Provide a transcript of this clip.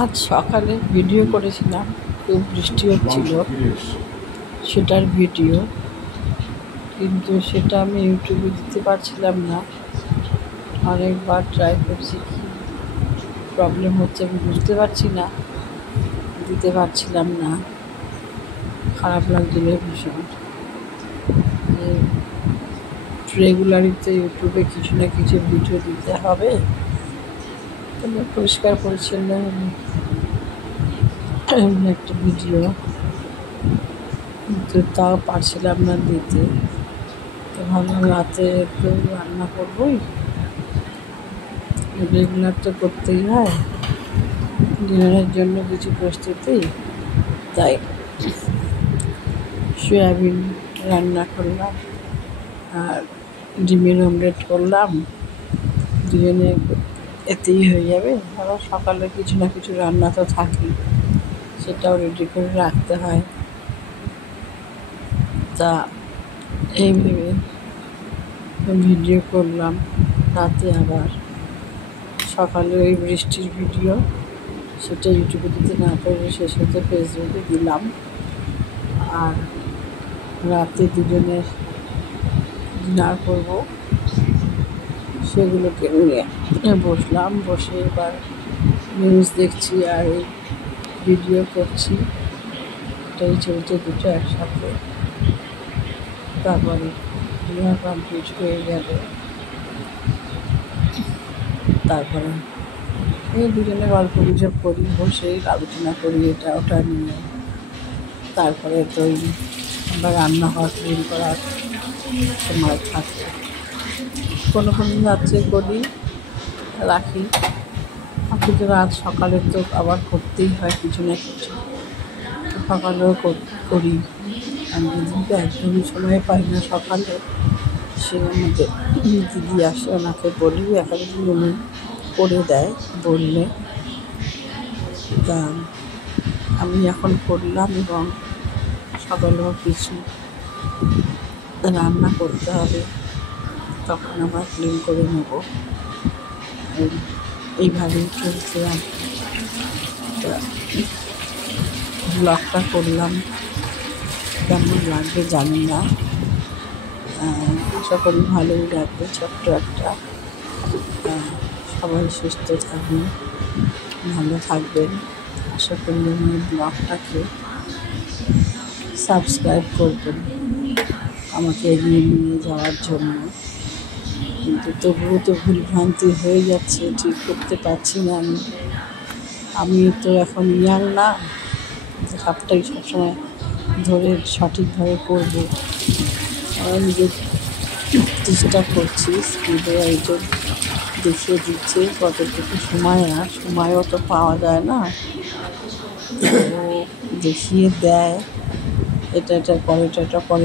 আজ সকালে ভিডিও করেছিলাম, খুব বৃষ্টি হচ্ছিল, সেটার ভিডিও, কিন্তু সেটা আমি ইউটিউবে দিতে পারছিলাম না। অনেকবার ট্রাই করছি, কি প্রবলেম হচ্ছে আমি বুঝতে পারছি না, দিতে পারছিলাম না। খারাপ লাগছিল ভীষণ। যে রেগুলারই তো ইউটিউবে কিছু না কিছু ভিডিও দিতে হবে, তাহলে পরিষ্কার পরিচ্ছন্ন একটা ভিডিও, কিন্তু তাও পারছিলাম না দিতে। তো ভাবলাম রাতে একটু রান্না করবই, রেগুলার তো করতেই হয়, ডিনারের জন্য কিছু প্রস্তুতি। তাই সয়াবিন রান্না করলাম আর ডিমের অমলেট করলাম, দুজনে এতেই হয়ে যাবে। আবার সকালে কিছু না কিছু রান্না তো থাকেই, সেটাও রেডি করে রাখতে হয়। তা এই ভেবে ভিডিও করলাম, রাতে আবার সকালে ওই বৃষ্টির ভিডিও, সেটা ইউটিউবে দিতে না পেরে শেষে ফেসবুকে দিলাম। আর রাতে দুজনে ডিনার করবো, সেগুলোকে নিয়ে বসলাম। বসে এবার নিউজ দেখছি আর এই ভিডিও করছি, এটাই চলছে দুটো একসাথে। তারপরে ডিনার কমপ্লিট হয়ে গেল, তারপরে এই দুজনে গল্প গুজব করি, বসে আলোচনা করি এটা ওটা নিয়ে। তারপরে তো আবার রান্নাঘর ক্লিন করার সময় থাকে, কোনো রাত্রে করি, রাখি। কিন্তু রাত সকালে তো আবার করতেই হয় কিছু না কিছু, তো সকালেও করি। আমি দিদিকে একদমই সময় পাই না সকালে, সে আমাদের দিদি আসে, ওনাকে বলি, একদিন উনি করে দেয় বললে। তা আমি এখন করলাম, এবং সকালেও কিছু রান্না করতে হবে, তখন আবার ক্লিন করে নেব। এইভাবেই চলছে। ব্লগটা করলাম, কেমন লাগবে জানি না, আশা করি ভালোই লাগবে। ছোট্ট একটা, সবাই সুস্থ থাকবেন, ভালো থাকবেন। আশা করি আমার ব্লগটাকে সাবস্ক্রাইব করবেন আমাকে এগিয়ে নিয়ে যাওয়ার জন্য। কিন্তু তবুও তো ভুলভ্রান্তি হয়ে যাচ্ছে, ঠিক করতে পারছি না। আমি তো এখন ইয়াং না, সবটাই সবসময় ধরে সঠিকভাবে করবো। আমি নিজে চেষ্টা করছি, স্পিডে একজন দেখিয়ে দিচ্ছে কতটুকু সময়, আর সময়ও তো পাওয়া যায় না। ও দেখিয়ে দেয়, এটা করে, এটা করে।